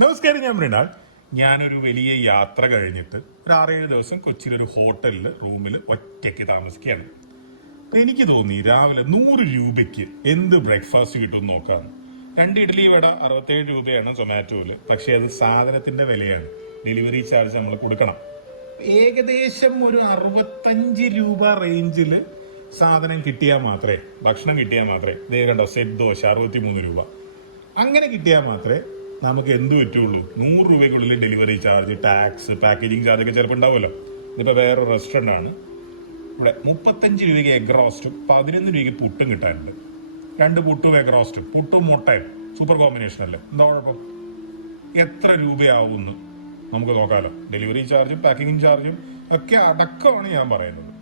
നമസ്കാരം, ഞാൻ മൃണാൾ. ഞാനൊരു വലിയ യാത്ര കഴിഞ്ഞിട്ട് ഒരു 6-7 ദിവസം കൊച്ചിയിലൊരു ഹോട്ടലിൽ റൂമിൽ ഒറ്റയ്ക്ക് താമസിക്കുകയാണ്. എനിക്ക് തോന്നി രാവിലെ 100 രൂപയ്ക്ക് എന്ത് ബ്രേക്ക്ഫാസ്റ്റ് കിട്ടും നോക്കാം. 2 ഇഡ്ഡലി വട 67 രൂപയാണ് സൊമാറ്റോയില്. പക്ഷെ അത് സാധനത്തിന്റെ വിലയാണ്, ഡെലിവറി ചാർജ് നമ്മൾ കൊടുക്കണം. ഏകദേശം ഒരു 65 രൂപ റേഞ്ചിൽ സാധനം കിട്ടിയാൽ മാത്രമേ, ഭക്ഷണം കിട്ടിയാൽ മാത്രമേ, ദേ കണ്ടോ സെറ്റ് ദോശ 63 രൂപ, അങ്ങനെ കിട്ടിയാൽ മാത്രമേ നമുക്ക് എന്ത് പറ്റുള്ളൂ. 100 രൂപയ്ക്കുള്ളിൽ delivery charge, tax, packaging charge ഒക്കെ ചിലപ്പോൾ ഉണ്ടാവുമല്ലോ. ഇതിപ്പോൾ വേറെ റെസ്റ്റോറൻ്റ് ആണ്. ഇവിടെ 35 രൂപയ്ക്ക് എഗ് റോസ്റ്റും 11 രൂപയ്ക്ക് പുട്ടും കിട്ടാനുണ്ട്. 2 പുട്ടും എഗ് റോസ്റ്റും, പുട്ടും മുട്ടയും സൂപ്പർ കോമ്പിനേഷൻ അല്ലേ. എന്താ കുഴപ്പം? എത്ര രൂപയാവുമെന്ന് നമുക്ക് നോക്കാമല്ലോ. ഡെലിവറി ചാർജും പാക്കിങ്ങിങ് ചാർജും ഒക്കെ അടക്കമാണ് ഞാൻ പറയുന്നത്.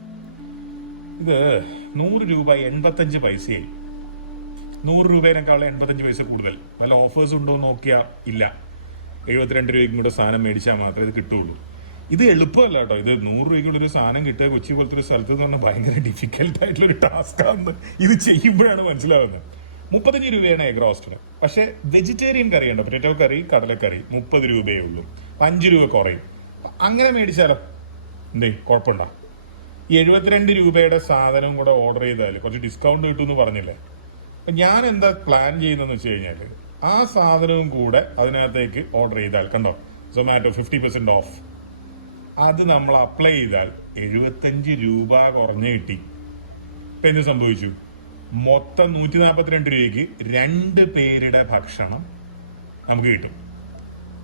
ഇത് 100 രൂപ 85 പൈസയായി. 100 രൂപേനേക്കാൾ 85 പൈസ കൂടുതൽ. വല്ല ഓഫേഴ്സ് ഉണ്ടോ എന്ന് നോക്കിയാൽ ഇല്ല. 72 രൂപയ്ക്കും കൂടെ സാധനം മേടിച്ചാൽ മാത്രമേ ഇത് കിട്ടുള്ളൂ. ഇത് എളുപ്പമല്ല കേട്ടോ. ഇത് 100 രൂപയ്ക്കുള്ളൊരു സാധനം കിട്ടുക കൊച്ചി പോലത്തെ ഒരു സ്ഥലത്ത് എന്ന് പറഞ്ഞാൽ ഭയങ്കര ഡിഫിക്കൽട്ട് ആയിട്ടുള്ളൊരു ടാസ്കാണെന്ന് ഇത് ചെയ്യുമ്പോഴാണ് മനസ്സിലാവുന്നത്. 35 രൂപയാണ് എഗ് റോസ്റ്റിന്. പക്ഷെ വെജിറ്റേറിയൻ കറി ഉണ്ട്, പൊറ്റേറ്റോ കറി, കടലക്കറി 30 രൂപയേ ഉള്ളൂ. 5 രൂപ കുറയും. അങ്ങനെ മേടിച്ചാലോ എന്തേ കുഴപ്പമുണ്ടോ? ഈ 72 രൂപയുടെ സാധനം കൂടെ ഓർഡർ ചെയ്താൽ കുറച്ച് ഡിസ്കൗണ്ട് കിട്ടുമെന്ന് പറഞ്ഞില്ലേ. ഞാൻ എന്താ പ്ലാൻ ചെയ്യുന്നതെന്ന് വെച്ച് കഴിഞ്ഞാൽ ആ സാധനവും കൂടെ അതിനകത്തേക്ക് ഓർഡർ ചെയ്താൽ, കണ്ടോ സൊമാറ്റോ 50% ഓഫ്, അത് നമ്മൾ അപ്ലൈ ചെയ്താൽ 75 രൂപ കുറഞ്ഞ് കിട്ടി. ഇപ്പൊ എന്ത് സംഭവിച്ചു? മൊത്തം 142 രൂപയ്ക്ക് 2 പേരുടെ ഭക്ഷണം നമുക്ക് കിട്ടും.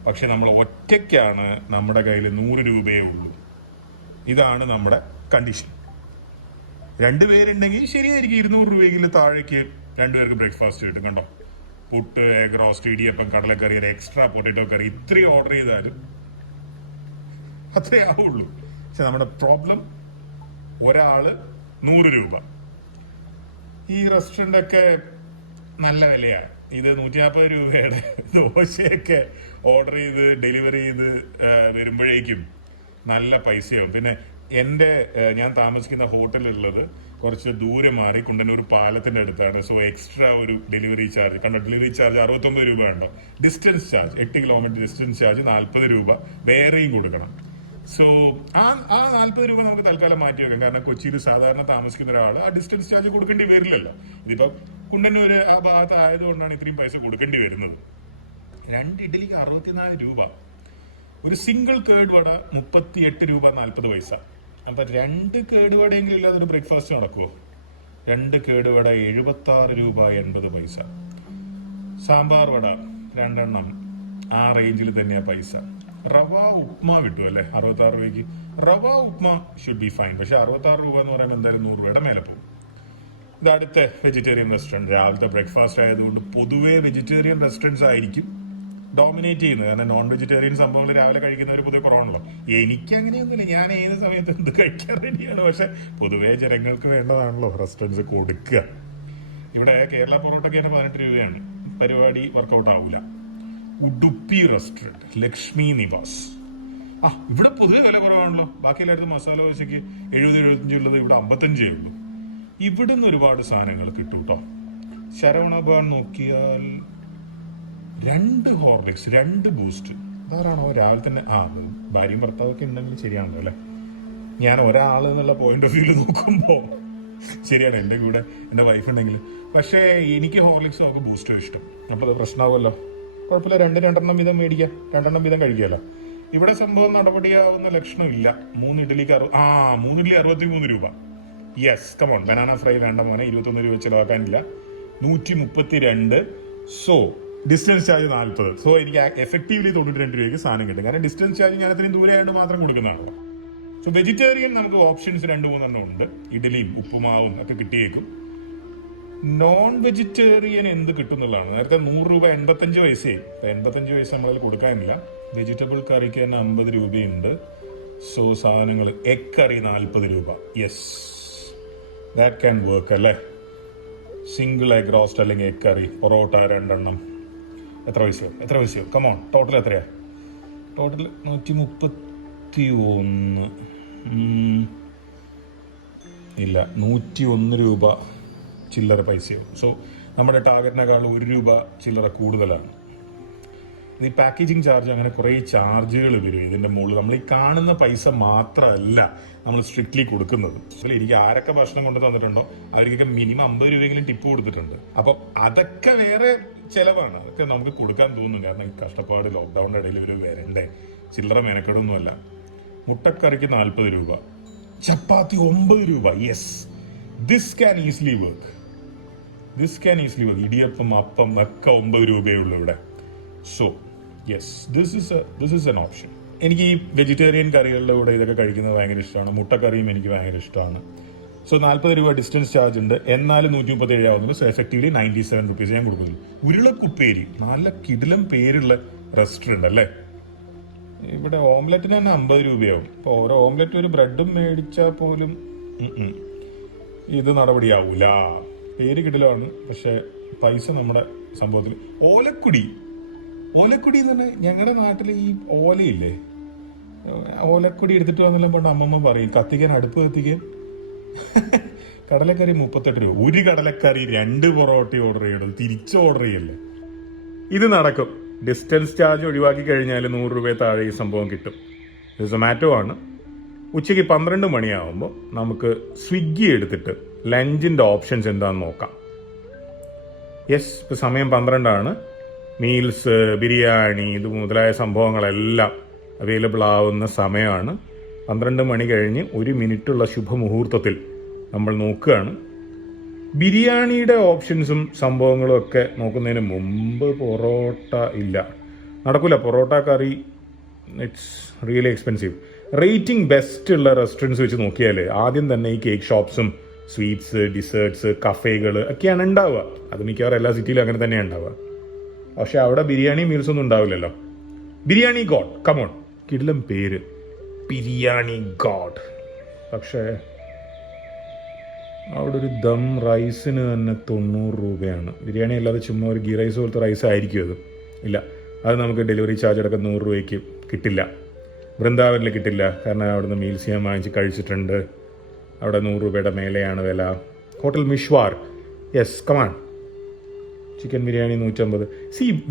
പക്ഷെ നമ്മൾ ഒറ്റയ്ക്കാണ്, നമ്മുടെ കയ്യിൽ 100 രൂപയേ ഉള്ളൂ. ഇതാണ് നമ്മുടെ കണ്ടീഷൻ. 2 പേരുണ്ടെങ്കിൽ ശരിയായിരിക്കും 200 രൂപയെങ്കിൽ താഴേക്ക് 2 പേർക്ക് ബ്രേക്ക്ഫാസ്റ്റ് കിട്ടും. കണ്ടോ, പുട്ട്, എഗ് റോസ്റ്റ്, ഇടിയപ്പം, കടലക്കറി, എക്സ്ട്രാ പൊട്ടറ്റോ കറി, ഇത്രയും ഓർഡർ ചെയ്താലും അത്രേ ആവുള്ളൂ. പക്ഷെ നമ്മുടെ പ്രോബ്ലം, ഒരാള് 100 രൂപ. ഈ റെസ്റ്റോറൻ്റ് ഒക്കെ നല്ല വിലയാണ്. ഇത് 140 രൂപയുടെ ദോശയൊക്കെ ഓർഡർ ചെയ്ത് ഡെലിവറി ചെയ്ത് വരുമ്പോഴേക്കും നല്ല പൈസയാവും. പിന്നെ ഞാൻ താമസിക്കുന്ന ഹോട്ടലുള്ളത് കുറച്ച് ദൂരെ മാറി കുണ്ടന്നൂർ പാലത്തിന്റെ അടുത്താണ്. സോ എക്സ്ട്രാ ഒരു ഡെലിവറി ചാർജ്, കണ്ടോ ഡെലിവറി ചാർജ് 69 രൂപ ഉണ്ടോ. Distance charge 8 kilometre distance charge 40 രൂപ വേറെയും കൊടുക്കണം. സോ ആ 40 രൂപ നമുക്ക് തൽക്കാലം മാറ്റി വെക്കാം. കാരണം കൊച്ചിയിൽ സാധാരണ താമസിക്കുന്ന ഒരാൾ ആ ഡിസ്റ്റൻസ് ചാർജ് കൊടുക്കേണ്ടി വരില്ലല്ലോ. ഇതിപ്പോ കുണ്ടന്നൂര് ആ ഭാഗത്ത് ആയതുകൊണ്ടാണ് ഇത്രയും പൈസ കൊടുക്കേണ്ടി വരുന്നത്. 2 ഇഡ്ഡലിക്ക് 64 രൂപ. ഒരു സിംഗിൾ കേട് വട 38 രൂപ 40 പൈസ. അപ്പൊ 2 കേടുവടയെങ്കിലും ഇല്ലാതെ ഒരു ബ്രേക്ക്ഫാസ്റ്റ് നടക്കുമോ? 2 കേടുവട 76 രൂപ 80 പൈസ. സാമ്പാർ വട 2 എണ്ണം ആ റേഞ്ചിൽ തന്നെയാ പൈസ. റവ ഉപ്മ കിട്ടും അല്ലെ 66 രൂപയ്ക്ക്. റവ ഉപ്മ ഷുഡ് ബി ഫൈൻ. പക്ഷെ 66 രൂപ എന്ന് പറയുമ്പോൾ എന്തായാലും 100 രൂപയുടെ മേലെ പോകും. ഇത് അടുത്ത വെജിറ്റേറിയൻ റെസ്റ്റോറൻറ്റ്. രാവിലത്തെ ബ്രേക്ക്ഫാസ്റ്റ് ആയതുകൊണ്ട് പൊതുവേ വെജിറ്റേറിയൻ റെസ്റ്റോറൻറ്റ്സ് ആയിരിക്കും ഡോമിനേറ്റ് ചെയ്യുന്നത്. കാരണം നോൺ വെജിറ്റേറിയൻ സംഭവങ്ങൾ രാവിലെ കഴിക്കുന്നവർ പൊതുവെ കുറവാണല്ലോ. എനിക്ക് അങ്ങനെയൊന്നുമില്ല, ഞാൻ ഏത് സമയത്ത് എന്ത് കഴിക്കാൻ റെഡിയാണ്. പക്ഷെ പൊതുവേ ജനങ്ങൾക്ക് വേണ്ടതാണല്ലോ റെസ്റ്റോറൻറ്റ്സ് കൊടുക്കുക. ഇവിടെ കേരള പൊറോട്ടയ്ക്ക് തന്നെ 18 രൂപയാണ്. പരിപാടി വർക്കൗട്ട് ആവില്ല. ഉഡുപ്പി റെസ്റ്റോറൻറ്റ്, ലക്ഷ്മി നിവാസ്. ഇവിടെ പൊതുവെ വില കുറവാണല്ലോ. ബാക്കി എല്ലായിടത്തും മസാല ദോശയ്ക്ക് 70-75 ഉള്ളത് ഇവിടെ 55 ഉള്ളൂ. ഇവിടുന്ന് ഒരുപാട് സാധനങ്ങൾ കിട്ടും കേട്ടോ. ശരവണ ബാർ നോക്കിയാൽ 2 ഹോർലിക്സ്, 2 ബൂസ്റ്റ്. അതാരാണോ രാവിലെ തന്നെ ഭാര്യയും ഭർത്താവൊക്കെ ഉണ്ടെങ്കിൽ ശരിയാണല്ലോ അല്ലെ. ഞാൻ ഒരാൾ എന്നുള്ള പോയിന്റ് ഓഫ് വ്യൂല് നോക്കുമ്പോൾ ശരിയാണ്, എൻ്റെ കൂടെ എൻ്റെ വൈഫ് ഉണ്ടെങ്കിൽ. പക്ഷേ എനിക്ക് ഹോർലിക്സും ഒക്കെ ബൂസ്റ്റും ഇഷ്ടം. അപ്പോൾ അത് പ്രശ്നമാവുമല്ലോ. കുഴപ്പമില്ല, 2 വീതം മേടിക്കാം, 2 വീതം കഴിക്കാമല്ലോ. ഇവിടെ സംഭവം നടപടിയാവുന്ന ലക്ഷണമില്ല. 3 ഇഡ്ഡലിക്ക് 3 ഇഡ്ഡലി 63 രൂപ. Yes, come on. ബനാന ഫ്രൈ വേണ്ട മോനെ, 21 രൂപ ചിലവാക്കാനില്ല. 132. So distance charge 40. സോ എനിക്ക് എഫക്റ്റീവ്ലി 92 രൂപയ്ക്ക് സാധനം കിട്ടും. കാരണം ഡിസ്റ്റൻസ് ചാർജ് ഞാൻ അത്രയും ദൂരെ ആയതുകൊണ്ട് മാത്രം കൊടുക്കുന്നതാണല്ലോ. സോ വെജിറ്റേറിയൻ നമുക്ക് ഓപ്ഷൻസ് 2-3 ഉണ്ട്. ഇഡലിയും ഉപ്പുമാവും ഒക്കെ കിട്ടിയേക്കും. നോൺ വെജിറ്റേറിയൻ എന്ത് കിട്ടും എന്നുള്ളതാണ്. നേരത്തെ 100 രൂപ 85 പൈസയായി. 85 പൈസ നമ്മളിൽ കൊടുക്കാനില്ല. വെജിറ്റബിൾ കറിക്ക് തന്നെ 50 രൂപയുണ്ട്. സോ സാധനങ്ങൾ എഗ് കറി 40 രൂപ. യെസ്, ദാറ്റ് ക്യാൻ വർക്ക് അല്ലേ. സിംഗിൾ എഗ് റോസ്റ്റ് അല്ലെങ്കിൽ എഗ് കറി, പൊറോട്ട 2 എണ്ണം. എത്ര പൈസയോ? കമോൺ, ടോട്ടൽ എത്രയാ? ടോട്ടൽ 131 ഇല്ല, 101 രൂപ ചില്ലറ പൈസയോ. സോ നമ്മുടെ ടാർഗറ്റിനേക്കാൾ 1 രൂപ ചില്ലറ കൂടുതലാണ്. ഈ പാക്കേജിങ് ചാർജ് അങ്ങനെ കുറേ ചാർജുകൾ വരും ഇതിന്റെ മുകളിൽ. നമ്മൾ ഈ കാണുന്ന പൈസ മാത്രമല്ല നമ്മൾ സ്ട്രിക്ട്ലി കൊടുക്കുന്നത്. എനിക്ക് ആരൊക്കെ ഭക്ഷണം കൊണ്ട് തന്നിട്ടുണ്ടോ അവർക്കൊക്കെ മിനിമം 50 രൂപയെങ്കിലും ടിപ്പ് കൊടുത്തിട്ടുണ്ട്. അപ്പൊ അതൊക്കെ വേറെ ചെലവാണ്, അതൊക്കെ നമുക്ക് കൊടുക്കാൻ തോന്നുന്നു. കാരണം ഈ കഷ്ടപ്പാട് ലോക്ക്ഡൌണിന്റെ ഇടയിൽ ഇവര് വരണ്ടേ, ചില്ലറ മെനക്കെടൊന്നുമല്ല. മുട്ടക്കറിക്ക് 40 രൂപ, ചപ്പാത്തി 9 രൂപ. Yes, this can easily work. Idiyappam, അപ്പം ഒക്കെ 9 രൂപയേ ഉള്ളൂ ഇവിടെ. So yes, this is an option. എനിക്ക് ഈ വെജിറ്റേറിയൻ കറികളുടെ കൂടെ ഇതൊക്കെ കഴിക്കുന്നത് ഭയങ്കര ഇഷ്ടമാണ്. മുട്ടക്കറിയും എനിക്ക് ഭയങ്കര ഇഷ്ടമാണ്. സോ 40 രൂപ ഡിസ്റ്റൻസ് ചാർജ് ഉണ്ട്, എന്നാലും 137 ആവുന്നുള്ളൂ. സോ എഫക്റ്റീവ്ലി 97 റുപ്പീസ് ഞാൻ കൊടുക്കുന്നുള്ളൂ. ഉരുളക്കുപ്പേരി, നല്ല കിടിലം പേരുള്ള റെസ്റ്റോറൻറ്റ് അല്ലേ. ഇവിടെ ഓംലെറ്റിന് തന്നെ 50 രൂപയാവും. ഇപ്പോൾ ഓരോ ഓംലെറ്റ് ഒരു ബ്രെഡും മേടിച്ചാൽ പോലും ഇത് നടപടിയാവൂല. പേര് കിടിലാണ്, പക്ഷെ പൈസ നമ്മുടെ സംഭവത്തിൽ. ഓലക്കുടി എന്ന് പറഞ്ഞാൽ ഞങ്ങളുടെ നാട്ടിൽ ഈ ഓലയില്ലേ, ഓലക്കുടി എടുത്തിട്ട് വന്നെല്ലാം പണ്ട് അമ്മമ്മ പറയും കത്തിക്കാൻ, അടുപ്പ് കത്തിക്കാൻ. കടലക്കറി 38 രൂപ. ഒരു കടലക്കറി 2 പൊറോട്ട ഓർഡർ ചെയ്യണം, തിരിച്ച് ഓർഡർ ചെയ്യല്ലേ. ഇത് നടക്കും. ഡിസ്റ്റൻസ് ചാർജ് ഒഴിവാക്കി കഴിഞ്ഞാൽ 100 രൂപ താഴെ ഈ സംഭവം കിട്ടും. ഇത് സൊമാറ്റോ ആണ്. ഉച്ചയ്ക്ക് 12 മണിയാവുമ്പോൾ നമുക്ക് സ്വിഗ്ഗി എടുത്തിട്ട് ലഞ്ചിൻ്റെ ഓപ്ഷൻസ് എന്താണെന്ന് നോക്കാം. യെസ്, ഇപ്പോൾ സമയം 12 ആണ്. മീൽസ്, ബിരിയാണി, ഇത് മുതലായ സംഭവങ്ങളെല്ലാം അവൈലബിൾ ആവുന്ന സമയമാണ്. 12 മണി കഴിഞ്ഞ് 1 മിനിറ്റുള്ള ശുഭമുഹൂർത്തത്തിൽ നമ്മൾ നോക്കുകയാണ്. ബിരിയാണിയുടെ ഓപ്ഷൻസും സംഭവങ്ങളും ഒക്കെ നോക്കുന്നതിന് മുമ്പ് പൊറോട്ട ഇല്ല, നടക്കില്ല. Parotta curry it's really expensive. Rating best ഉള്ള റെസ്റ്റോറൻറ്റ്സ് വെച്ച് നോക്കിയാൽ ആദ്യം തന്നെ ഈ കേക്ക് ഷോപ്സും സ്വീറ്റ്സ്, ഡിസേർട്സ്, കഫേകൾ ഒക്കെയാണ് ഉണ്ടാവുക. അത് മിക്കവാറും എല്ലാ സിറ്റിയിലും അങ്ങനെ തന്നെയാണ് ഉണ്ടാവുക. പക്ഷെ അവിടെ ബിരിയാണി മീൽസ് ഒന്നും ഉണ്ടാവില്ലല്ലോ. ബിരിയാണി ഗോഡ്, കമോൺ, കിടിലം പേര്, ബിരിയാണി ഗോഡ്. പക്ഷേ അവിടെ ഒരു ദം റൈസിന് തന്നെ 90 രൂപയാണ്. ബിരിയാണി അല്ലാതെ ചുമ്മാ ഒരു ഗീ റൈസ് പോലത്തെ റൈസ് ആയിരിക്കും അത്. ഇല്ല, അത് നമുക്ക് ഡെലിവറി ചാർജ് അടക്കം 100 രൂപയ്ക്ക് കിട്ടില്ല. വൃന്ദാവനിൽ കിട്ടില്ല, കാരണം അവിടുന്ന് മീൽസ് ഞാൻ വാങ്ങിച്ച് കഴിച്ചിട്ടുണ്ട്. അവിടെ 100 രൂപയുടെ മേലെയാണ് വില. Hotel Mishwar, yes come on, chicken biryani 150.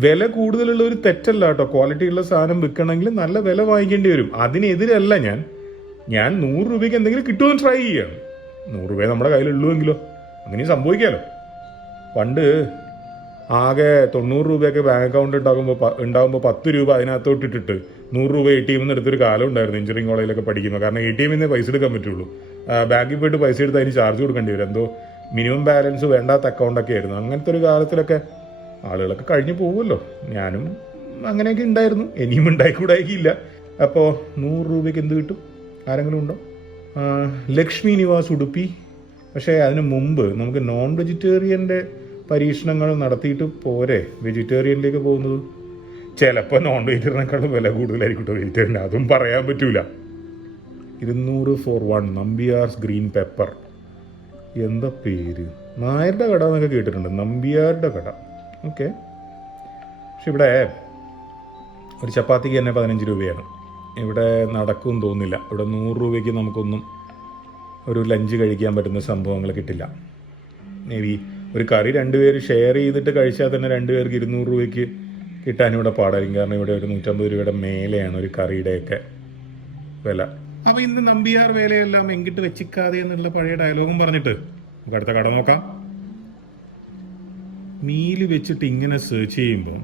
വില കൂടുതലുള്ള ഒരു തെറ്റല്ല കേട്ടോ. ക്വാളിറ്റി ഉള്ള സാധനം വിൽക്കണമെങ്കിൽ നല്ല വില വാങ്ങിക്കേണ്ടി വരും. അതിനെതിരല്ല ഞാൻ 100 രൂപയ്ക്ക് എന്തെങ്കിലും കിട്ടുമെന്ന് ട്രൈ ചെയ്യാണ്. 100 രൂപ നമ്മുടെ കയ്യിലുള്ളൂവെങ്കിലോ, അങ്ങനെയും സംഭവിക്കാമല്ലോ. പണ്ട് ആകെ 90 രൂപയൊക്കെ ബാങ്ക് അക്കൗണ്ട് ഉണ്ടാകുമ്പോൾ 10 രൂപ അതിനകത്തോട്ട് ഇട്ടിട്ട് 100 രൂപ ATM നിന്ന് എടുത്തൊരു കാലം ഉണ്ടായിരുന്നു എഞ്ചിനീയറിംഗ് കോളേജിലൊക്കെ പഠിക്കുമ്പോൾ. കാരണം ATM നിന്ന് പൈസ എടുക്കാൻ പറ്റുള്ളൂ. ബാങ്കിൽ പോയിട്ട് പൈസ എടുത്ത് അതിന് ചാർജ് കൊടുക്കേണ്ടി വരും. എന്തോ മിനിമം ബാലൻസ് വേണ്ടാത്ത അക്കൗണ്ടൊക്കെ ആയിരുന്നു. അങ്ങനത്തെ ഒരു കാലത്തിലൊക്കെ ആളുകളൊക്കെ കഴിഞ്ഞു പോകുമല്ലോ. ഞാനും അങ്ങനെയൊക്കെ ഉണ്ടായിരുന്നു, ഇനിയും ഉണ്ടായിക്കൂടായിക്കില്ല. അപ്പോൾ 100 രൂപയ്ക്ക് എന്ത് കിട്ടും? ആരെങ്കിലും ഉണ്ടോ? ലക്ഷ്മി നിവാസ് ഉടുപ്പി. പക്ഷേ അതിന് മുമ്പ് നമുക്ക് നോൺ വെജിറ്റേറിയൻ്റെ പരീക്ഷണങ്ങൾ നടത്തിയിട്ട് പോരെ വെജിറ്റേറിയനിലേക്ക് പോകുന്നത്? ചിലപ്പോൾ നോൺ വെജിറ്റേറിയനേക്കാളും വില കൂടുതലായിരിക്കും വെജിറ്റേറിയൻ, അതും പറയാൻ പറ്റൂല. 200 for 1 നമ്പിയാർസ് ഗ്രീൻ പെപ്പർ. എന്താ പേര്? നായരുടെ കട എന്നൊക്കെ കേട്ടിട്ടുണ്ട്, നമ്പിയാരുടെ കട. ഓക്കെ. പക്ഷെ ഇവിടെ ഒരു ചപ്പാത്തിക്ക് തന്നെ 15 രൂപയാണ്. ഇവിടെ നടക്കും തോന്നില്ല. ഇവിടെ 100 രൂപയ്ക്ക് നമുക്കൊന്നും ഒരു ലഞ്ച് കഴിക്കാൻ പറ്റുന്ന സംഭവങ്ങൾ കിട്ടില്ല. മേ ബി ഒരു കറി 2 പേര് ഷെയർ ചെയ്തിട്ട് കഴിച്ചാൽ തന്നെ 2 പേർക്ക് 200 രൂപയ്ക്ക് കിട്ടാനിവിടെ പാടായിരിക്കും. കാരണം ഇവിടെ ഒരു 150 രൂപയുടെ മേലെയാണ് ഒരു കറിയുടെയൊക്കെ വില. അപ്പോൾ ഇന്ന് നമ്പിയാർ വേലയെല്ലാം എങ്കിട്ട് വെച്ചിക്കാതെ എന്നുള്ള പഴയ ഡയലോഗും പറഞ്ഞിട്ട് നമുക്ക് അടുത്ത കട നോക്കാം. മീല് വെച്ചിട്ട് ഇങ്ങനെ സെർച്ച് ചെയ്യുമ്പോൾ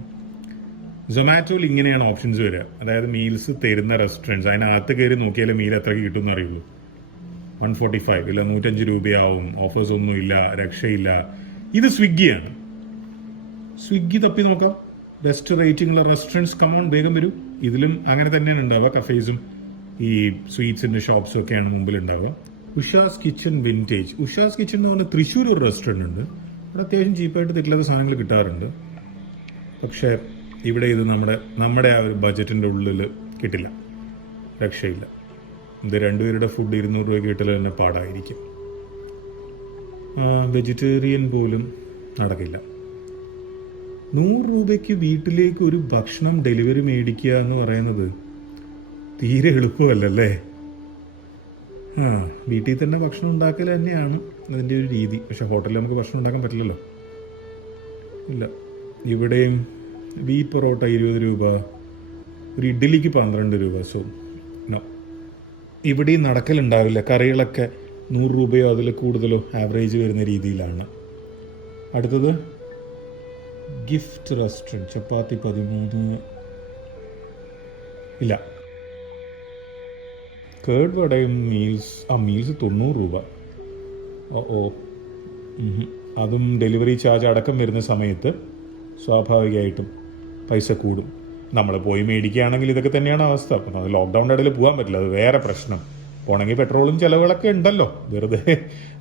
സൊമാറ്റോയിൽ ഇങ്ങനെയാണ് ഓപ്ഷൻസ് വരിക. അതായത് മീൽസ് തരുന്ന റെസ്റ്റോറൻറ്റ്സ്, അതിനകത്ത് കയറി നോക്കിയാലേ മീൽ എത്രയ്ക്ക് കിട്ടുമെന്ന് അറിയുള്ളൂ. 145 ഇല്ല 105 രൂപയാവും. ഓഫേഴ്സ് ഒന്നുമില്ല, രക്ഷയില്ല. ഇത് സ്വിഗ്ഗിയാണ്. സ്വിഗ്ഗി തപ്പി നോക്കാം. ബെസ്റ്റ് റേറ്റിംഗ് ഉള്ള റെസ്റ്റോറൻറ്റ്സ്, കമോൺ വേഗം വരൂ. ഇതിലും അങ്ങനെ തന്നെയാണ് ഉണ്ടാവുക. കഫേസും ഈ സ്വീറ്റ്സിൻ്റെ ഷോപ്സും ഒക്കെയാണ് മുമ്പിൽ ഉണ്ടാവുക. ഉഷാസ് കിച്ചൺ വിൻറ്റേജ്. ഉഷാസ് കിച്ചൺ എന്ന് പറഞ്ഞാൽ തൃശ്ശൂർ ഒരു റെസ്റ്റോറൻറ്റ് ഉണ്ട്. അവിടെ അത്യാവശ്യം ചീപ്പായിട്ട് തെറ്റില്ലാത്ത സാധനങ്ങൾ കിട്ടാറുണ്ട്. പക്ഷേ ഇവിടെ ഇത് നമ്മുടെ ആ ഒരു ബജറ്റിൻ്റെ ഉള്ളിൽ കിട്ടില്ല, രക്ഷയില്ല. ഇത് 2 പേരുടെ ഫുഡ് 200 രൂപയ്ക്ക് കിട്ടൽ തന്നെ പാടായിരിക്കും. വെജിറ്റേറിയൻ പോലും നടക്കില്ല. 100 രൂപയ്ക്ക് വീട്ടിലേക്ക് ഒരു ഭക്ഷണം ഡെലിവറി മേടിക്കുക എന്ന് പറയുന്നത് തീരെ എളുപ്പമല്ലല്ലേ. വീട്ടിൽ തന്നെ ഭക്ഷണം ഉണ്ടാക്കൽ തന്നെയാണ് അതിൻ്റെ ഒരു രീതി. പക്ഷെ ഹോട്ടലിൽ നമുക്ക് ഭക്ഷണം ഉണ്ടാക്കാൻ പറ്റില്ലല്ലോ. ഇല്ല, ഇവിടെയും വീറ്റ് പൊറോട്ട 20 രൂപ, ഒരു ഇഡ്ഡലിക്ക് 12 രൂപ. സോ നോ, ഇവിടെയും നടക്കലുണ്ടാവില്ല. കറികളൊക്കെ 100 രൂപയോ അതിൽ കൂടുതലോ ആവറേജ് വരുന്ന രീതിയിലാണ്. അടുത്തത് ഗിഫ്റ്റ് റെസ്റ്റോറൻറ്റ്, ചപ്പാത്തി 13 ഇല്ല. കേർഡ് വടയും മീൽസ് 90 രൂപ. ഓ അതും ഡെലിവറി ചാർജ് അടക്കം വരുന്ന സമയത്ത് സ്വാഭാവികമായിട്ടും പൈസ കൂടും. നമ്മൾ പോയി മേടിക്കുകയാണെങ്കിൽ ഇതൊക്കെ തന്നെയാണ് അവസ്ഥ. അപ്പം അത് ലോക്ക്ഡൗണിൻ്റെ ഇടയിൽ പോകാൻ പറ്റില്ല, അത് വേറെ പ്രശ്നം. പോകണമെങ്കിൽ പെട്രോളും ചിലവുകളൊക്കെ ഉണ്ടല്ലോ. വെറുതെ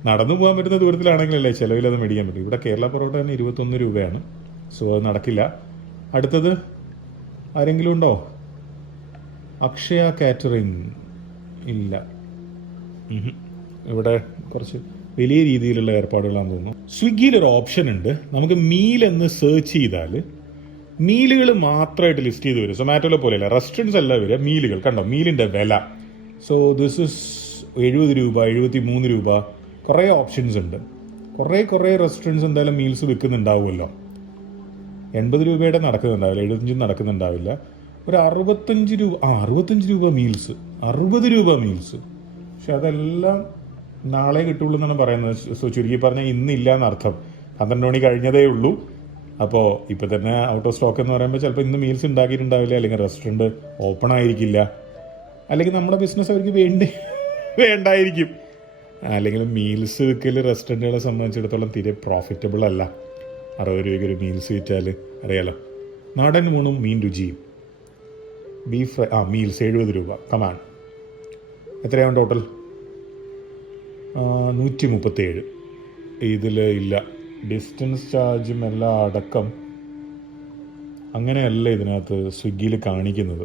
നടന്നു പോകാൻ പറ്റുന്ന ദൂരത്തിലാണെങ്കിലല്ലേ ചിലവിൽ അത് മേടിക്കാൻ പറ്റും. ഇവിടെ കേരള പൊറോട്ട തന്നെ 21 രൂപയാണ്. സോ അത് നടക്കില്ല. അടുത്തത് ആരെങ്കിലും ഉണ്ടോ? അക്ഷയ കാറ്ററിംഗ് ഇല്ല. ഇവിടെ കുറച്ച് വലിയ രീതിയിലുള്ള ഏർപ്പാടുകളാണെന്ന് തോന്നുന്നു. സ്വിഗ്ഗിയിലൊരു ഓപ്ഷൻ ഉണ്ട്, നമുക്ക് മീൽ എന്ന് സെർച്ച് ചെയ്താൽ മീലുകൾ മാത്രമായിട്ട് ലിസ്റ്റ് ചെയ്ത് വരും. സൊമാറ്റോയിലെ പോലെയല്ല, റെസ്റ്റോറൻറ്റ്സ് അല്ല വരിക, മീലുകൾ. കണ്ടോ മീലിൻ്റെ വില. സോ ദിസ് ഇസ് 70 രൂപ, 73 രൂപ. കുറേ ഓപ്ഷൻസ് ഉണ്ട്. കുറേ റെസ്റ്റോറൻറ്റ്സ് എന്തായാലും മീൽസ് വിൽക്കുന്നുണ്ടാവുമല്ലോ. 80 രൂപയുടെ നടക്കുന്നുണ്ടാവില്ല, 75 നടക്കുന്നുണ്ടാവില്ല. ഒരു 65 രൂപ മീൽസ്, 60 രൂപ മീൽസ്. പക്ഷെ അതെല്ലാം നാളെ കിട്ടുള്ളൂ എന്നാണ് പറയുന്നത്. സോ ചുരുക്കി പറഞ്ഞാൽ ഇന്നില്ല എന്നർത്ഥം. 12 മണി കഴിഞ്ഞതേ ഉള്ളൂ. അപ്പോൾ ഇപ്പോൾ തന്നെ ഔട്ട് ഓഫ് സ്റ്റോക്ക് എന്ന് പറയുമ്പോൾ ചിലപ്പോൾ ഇന്ന് മീൽസ് ഉണ്ടാക്കിയിട്ടുണ്ടാവില്ല, അല്ലെങ്കിൽ റെസ്റ്റോറൻറ്റ് ഓപ്പൺ ആയിരിക്കില്ല, അല്ലെങ്കിൽ നമ്മുടെ ബിസിനസ് അവർക്ക് വേണ്ടായിരിക്കും. അല്ലെങ്കിൽ മീൽസ് വിൽക്കൽ റെസ്റ്റോറൻറ്റുകളെ സംബന്ധിച്ചിടത്തോളം തീരെ പ്രോഫിറ്റബിൾ അല്ല. 60 രൂപയ്ക്ക് ഒരു മീൽസ് വിറ്റാൽ അറിയാലോ. നാടൻ ഊണും മീൻ രുചിയും, ബീഫ് ഫ്രൈ, മീൽസ് 70 രൂപ. കമാൻ, എത്രയാവും ടോട്ടൽ? 137. ഇതിൽ ഇല്ല, ഡിസ്റ്റൻസ് ചാർജും എല്ലാം അടക്കം അങ്ങനെയല്ല ഇതിനകത്ത് സ്വിഗ്ഗിയിൽ കാണിക്കുന്നത്.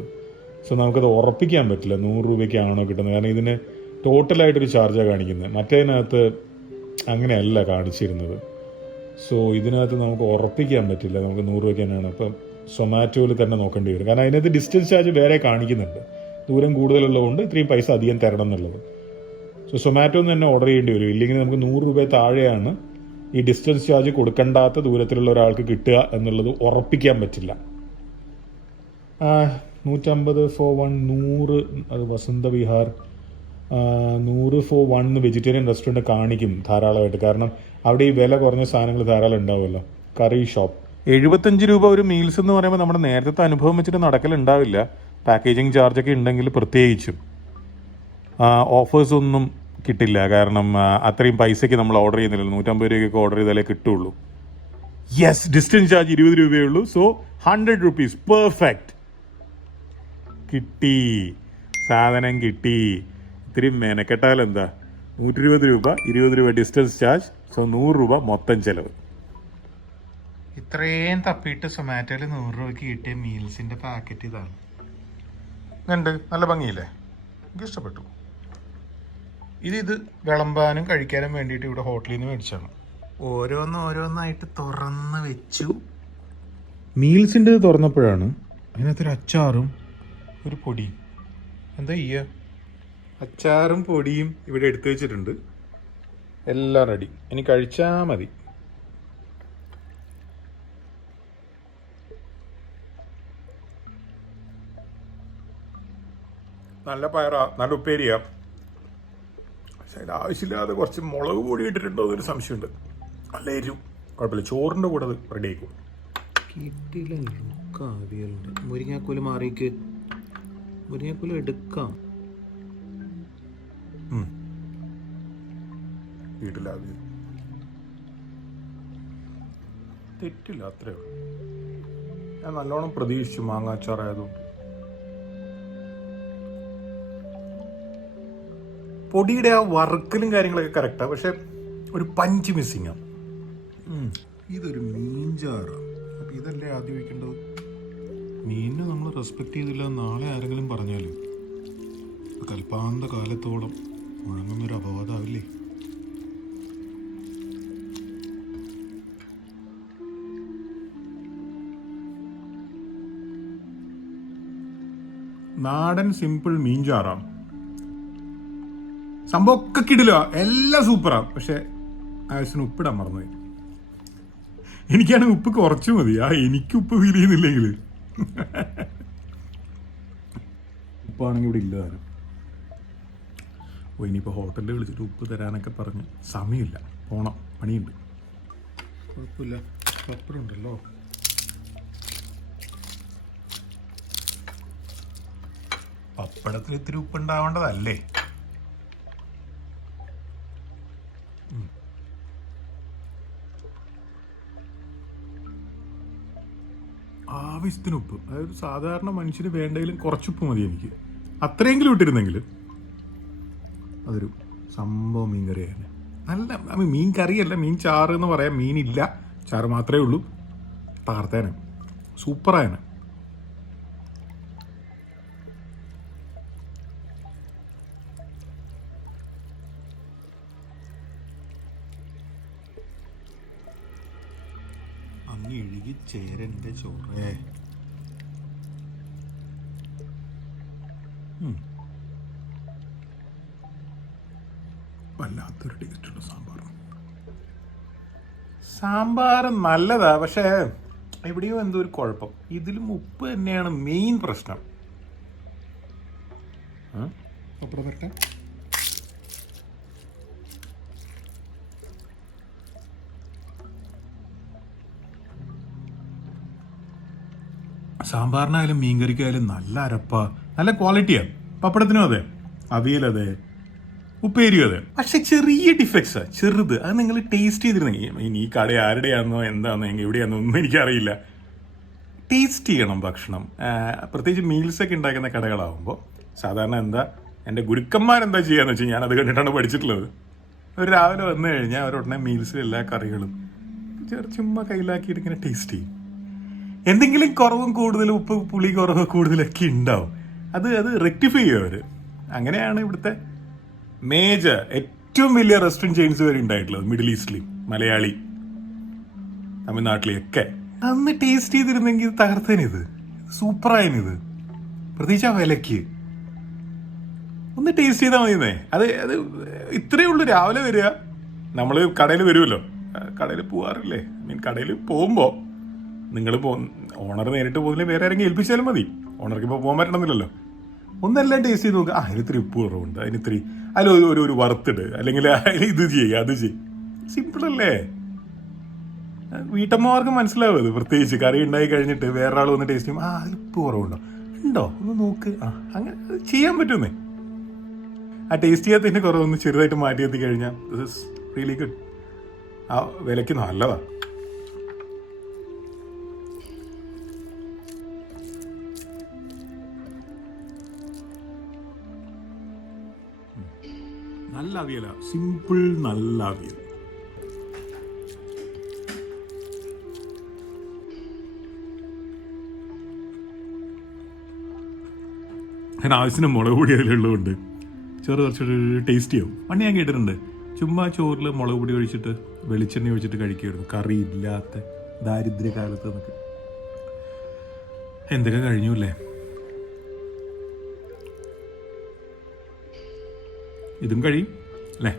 സോ നമുക്കത് ഉറപ്പിക്കാൻ പറ്റില്ല 100 രൂപയ്ക്കാണോ കിട്ടുന്നത്. കാരണം ഇതിന് ടോട്ടലായിട്ടൊരു ചാർജാണ് കാണിക്കുന്നത്, മറ്റേതിനകത്ത് അങ്ങനെയല്ല കാണിച്ചിരുന്നത്. സോ ഇതിനകത്ത് നമുക്ക് ഉറപ്പിക്കാൻ പറ്റില്ല നമുക്ക് 100 രൂപയ്ക്ക് തന്നെയാണ്. അപ്പം സൊമാറ്റോയിൽ തന്നെ നോക്കേണ്ടി വരും, കാരണം അതിനകത്ത് ഡിസ്റ്റൻസ് ചാർജ് വേറെ കാണിക്കുന്നുണ്ട്. ദൂരം കൂടുതലുള്ളതുകൊണ്ട് ഇത്രയും പൈസ അധികം തരണം എന്നുള്ളത്. സോ സൊമാറ്റോന്ന് തന്നെ ഓർഡർ ചെയ്യേണ്ടി വരും. ഇല്ലെങ്കിൽ നമുക്ക് 100 രൂപ താഴെയാണ് ഈ ഡിസ്റ്റൻസ് ചാർജ് കൊടുക്കേണ്ടാത്ത ദൂരത്തിലുള്ള ഒരാൾക്ക് കിട്ടുക എന്നുള്ളത് ഉറപ്പിക്കാൻ പറ്റില്ല. 150 ഫോർ 1, 100 അത് വസന്ത വിഹാർ. 100 ഫോർ 1 വെജിറ്റേറിയൻ റെസ്റ്റോറൻറ്റ് കാണിക്കും ധാരാളമായിട്ട്, കാരണം അവിടെ ഈ വില കുറഞ്ഞ സാധനങ്ങൾ ധാരാളം ഉണ്ടാവുമല്ലോ. കറി ഷോപ്പ് 75 രൂപ ഒരു മീൽസ് എന്ന് പറയുമ്പോൾ നമ്മുടെ നേരത്തെ അനുഭവം വെച്ചിട്ട് നടക്കലുണ്ടാവില്ല. പാക്കേജിങ് ചാർജൊക്കെ ഉണ്ടെങ്കിൽ പ്രത്യേകിച്ചും ഓഫേഴ്സ് ഒന്നും കിട്ടില്ല, കാരണം അത്രയും പൈസയ്ക്ക് നമ്മൾ ഓർഡർ ചെയ്യുന്നില്ല. 150 രൂപയ്ക്കൊക്കെ ഓർഡർ ചെയ്താലേ കിട്ടുള്ളൂ. യെസ്, ഡിസ്റ്റൻസ് ചാർജ് 20 രൂപയേ ഉള്ളൂ. So 100 rupees, perfect. കിട്ടി, സാധനം കിട്ടി. ഇത്തിരി മെനക്കെട്ടാൽ എന്താ, 120 രൂപ, 20 രൂപ ഡിസ്റ്റൻസ് ചാർജ്. സോ 100 രൂപ മൊത്തം ചിലവ്. ഇത്രയും തപ്പിയിട്ട് സൊമാറ്റോയിൽ 100 രൂപയ്ക്ക് കിട്ടിയ മീൽസിൻ്റെ പാക്കറ്റ് ഇതാണ്. ഉണ്ട്, നല്ല ഭംഗിയില്ലേ, എനിക്ക് ഇഷ്ടപ്പെട്ടു. ഇത് വിളമ്പാനും കഴിക്കാനും വേണ്ടിയിട്ട് ഇവിടെ ഹോട്ടലിൽ നിന്ന് മേടിച്ചാണ്. ഓരോന്നായിട്ട് തുറന്ന് വെച്ചു. മീൽസിൻ്റെ തുറന്നപ്പോഴാണ് അതിനകത്തൊരു അച്ചാറും ഒരു പൊടിയും. എന്താ ചെയ്യുക, അച്ചാറും പൊടിയും ഇവിടെ എടുത്തു വെച്ചിട്ടുണ്ട്. എല്ലാം റെഡി, ഇനി കഴിച്ചാൽ മതി. നല്ല പയറാ, നല്ല ഉപ്പേരിയാ. പക്ഷെ അതിൻ്റെ ആവശ്യമില്ലാതെ കുറച്ച് മുളക് പൊടി ഇട്ടിട്ടുണ്ടോ എന്നൊരു സംശയമുണ്ട്. നല്ല എരിവും, കുഴപ്പമില്ല. ചോറിൻ്റെ കൂടെ അത് റെഡി ആയിക്കും. കിട്ടിയിലുണ്ട് മുരിങ്ങാക്കോല് മാറിക്ക്, മുരിങ്ങാക്കോല് എടുക്കാം. വീട്ടിലാവില്ല, തെറ്റില്ല, അത്രേ ഉള്ളൂ. ഞാൻ നല്ലോണം പ്രതീക്ഷിച്ചു മാങ്ങാച്ചാറായതുകൊണ്ട്. പൊടിയുടെ ആ വറുക്കലും കാര്യങ്ങളൊക്കെ കറക്റ്റാണ്, പക്ഷെ ഒരു പഞ്ച് മിസ്സിങ്ങാണ്. ഇതൊരു മീൻചാറാണ്. അപ്പം ഇതല്ലേ ആദ്യം വയ്ക്കേണ്ടത്. മീനിനെ നമ്മൾ റെസ്പെക്റ്റ് ചെയ്തില്ല നാളെ ആരെങ്കിലും പറഞ്ഞാൽ കൽപ്പാന്ത കാലത്തോളം മുഴങ്ങുന്നൊരു അപവാദമാവില്ലേ. നാടൻ സിമ്പിൾ മീൻചാറാണ്. സംഭവം ഒക്കെ കിടില, എല്ലാം സൂപ്പറാണ്. പക്ഷെ ആവശ്യത്തിന് ഉപ്പിടാൻ മറന്നുപോയി. എനിക്കാണെങ്കിൽ ഉപ്പ് കുറച്ച് മതി. എനിക്ക് ഉപ്പ് ഫീൽ ചെയ്യുന്നില്ലെങ്കിൽ ഉപ്പാണെങ്കിൽ ഇവിടെ ഇല്ല താനും. ഓ, ഇനിയിപ്പോൾ ഹോട്ടലിൽ വിളിച്ചിട്ട് ഉപ്പ് തരാനൊക്കെ പറഞ്ഞ് സമയമില്ല, പോണം, പണിയുണ്ട്. കുഴപ്പമില്ല, പപ്പടം ഉണ്ടല്ലോ. പപ്പടത്തിൽ ഇത്തിരി ഉപ്പുണ്ടാവേണ്ടതല്ലേ? ആവശ്യത്തിന് ഉപ്പ്, അതായത് സാധാരണ മനുഷ്യന് വേണ്ടെങ്കിലും കുറച്ചുപ്പ് മതി എനിക്ക്. അത്രയെങ്കിലും ഇട്ടിരുന്നെങ്കിൽ അതൊരു സംഭവം മീൻ കറിയാണ്. നല്ല മീൻ കറിയല്ല, മീൻ ചാറ് എന്ന് പറയാം. മീനില്ല, ചാറ് മാത്രമേ ഉള്ളൂ. തകർത്തേനെ, സൂപ്പറായനെ. അങ്ങ് എഴുകി ചേരൻ്റെ ചോറേ. വല്ലാത്തൊരു ടേസ്റ്റുള്ള സാമ്പാർ. സാമ്പാർ നല്ലതാ, പക്ഷേ എവിടെയോ എന്തോ ഒരു കുഴപ്പം. ഇതിലും ഉപ്പ് തന്നെയാണ് മെയിൻ പ്രശ്നം. പപ്പടം വരട്ടെ. സാമ്പാറിനായാലും മീൻകറിക്കായാലും നല്ല അരപ്പ, നല്ല ക്വാളിറ്റിയാണ്. പപ്പടത്തിനും അതെ, അവിയൽ അതെ, ഉപ്പേരിയും അതെ. പക്ഷെ ചെറിയ ഡിഫക്ട്സാ, ചെറുത്. അത് നിങ്ങൾ ടേസ്റ്റ് ചെയ്തിരുന്നെങ്കിൽ, ഇനി ഈ കട ആരുടെയാണെന്നോ എന്താണെന്നോ എവിടെയാണെന്നോ ഒന്നും എനിക്കറിയില്ല. ടേസ്റ്റ് ചെയ്യണം ഭക്ഷണം. പ്രത്യേകിച്ച് മീൽസൊക്കെ ഉണ്ടാക്കുന്ന കടകളാവുമ്പോൾ സാധാരണ എന്താ എൻ്റെ ഗുരുക്കന്മാരെന്താ ചെയ്യാന്ന് വെച്ചാൽ ഞാൻ അത് കണ്ടിട്ടാണ് പഠിച്ചിട്ടുള്ളത്. അവർ രാവിലെ വന്നു കഴിഞ്ഞാൽ അവരുടനെ മീൽസിൽ എല്ലാ കറികളും ചുമ്മാ കയ്യിലാക്കിയിട്ട് ഇങ്ങനെ ടേസ്റ്റ് ചെയ്യും. എന്തെങ്കിലും കുറവും കൂടുതലും, ഉപ്പ് പുളി കുറവ് കൂടുതലൊക്കെ ഉണ്ടാവും. അത് റെക്ടിഫൈ ചെയ്യും അവർ. അങ്ങനെയാണ് ഇവിടുത്തെ മേജർ ഏറ്റവും വലിയ റെസ്റ്റോറൻറ്റ് ചെയിൻസ് വരെ ഉണ്ടായിട്ടുള്ളത്. മിഡിൽ ഈസ്റ്റിലും മലയാളി തമിഴ്നാട്ടിലെയൊക്കെ. അന്ന് ടേസ്റ്റ് ചെയ്തിരുന്നെങ്കിൽ തകർത്തേനിത്, സൂപ്പറായനിത്. പ്രത്യേകിച്ച് ആ വിലയ്ക്ക് ഒന്ന് ടേസ്റ്റ് ചെയ്താൽ മതിയെന്നേ. അത് ഇത്രയേ ഉള്ളൂ. രാവിലെ വരിക, നമ്മൾ കടയിൽ വരുമല്ലോ, കടയിൽ പോവാറില്ലേ, കടയിൽ പോകുമ്പോൾ നിങ്ങൾ ഓണർ നേരിട്ട് പോകുന്നില്ല, വേറെ ആരെങ്കിലും ഏൽപ്പിച്ചാലും മതി. ഓണർക്ക് ഇപ്പോൾ പോകാൻ പറ്റണമെന്നില്ലല്ലോ. ഒന്നെല്ലാം ടേസ്റ്റ് ചെയ്ത് നോക്കുക. അതിനിത്തിരി ഉപ്പ് കുറവുണ്ട്, അതിനിത്തിരി ഒരു വറുത്തിട്, അല്ലെങ്കിൽ ഇത് ചെയ്യുക, അത് ചെയ്യും. സിമ്പിളല്ലേ? വീട്ടമ്മമാർക്ക് മനസ്സിലാവും അത്. പ്രത്യേകിച്ച് കറി ഉണ്ടായി കഴിഞ്ഞിട്ട് വേറൊരാൾ വന്ന് ടേസ്റ്റ് ചെയ്യും, അതിൽ ഉപ്പ് കുറവുണ്ടോ, ഉണ്ടോ ഒന്ന് നോക്ക്. അങ്ങനെ ചെയ്യാൻ പറ്റുന്നേ. ആ ടേസ്റ്റ് ചെയ്യാത്തതിൻ്റെ കുറവൊന്ന് ചെറുതായിട്ട് മാറ്റി എത്തി കഴിഞ്ഞാൽ ദിസ് ഇസ് റിയലി ഗുഡ്. ആ വിലയ്ക്ക് നല്ലതാണ്. നല്ല അവിയല, സിമ്പിൾ നല്ല അവിയൽ. ആവശ്യത്തിന് മുളക് പൊടി അതിലുള്ളതുകൊണ്ട് കുറച്ചൊരു ടേസ്റ്റി ആവും. പണ്ട് ഞാൻ കേട്ടിട്ടുണ്ട്, ചുമ്മാ ചോറിൽ മുളക് പൊടി ഒഴിച്ചിട്ട് വെളിച്ചെണ്ണ ഒഴിച്ചിട്ട് കഴിക്കുമായിരുന്നു, കറി ഇല്ലാത്ത ദാരിദ്ര്യകാലത്ത് എന്നൊക്കെ. എന്തൊക്കെ കഴിഞ്ഞു അല്ലേ? ഇതും കഴിയും അല്ലേ?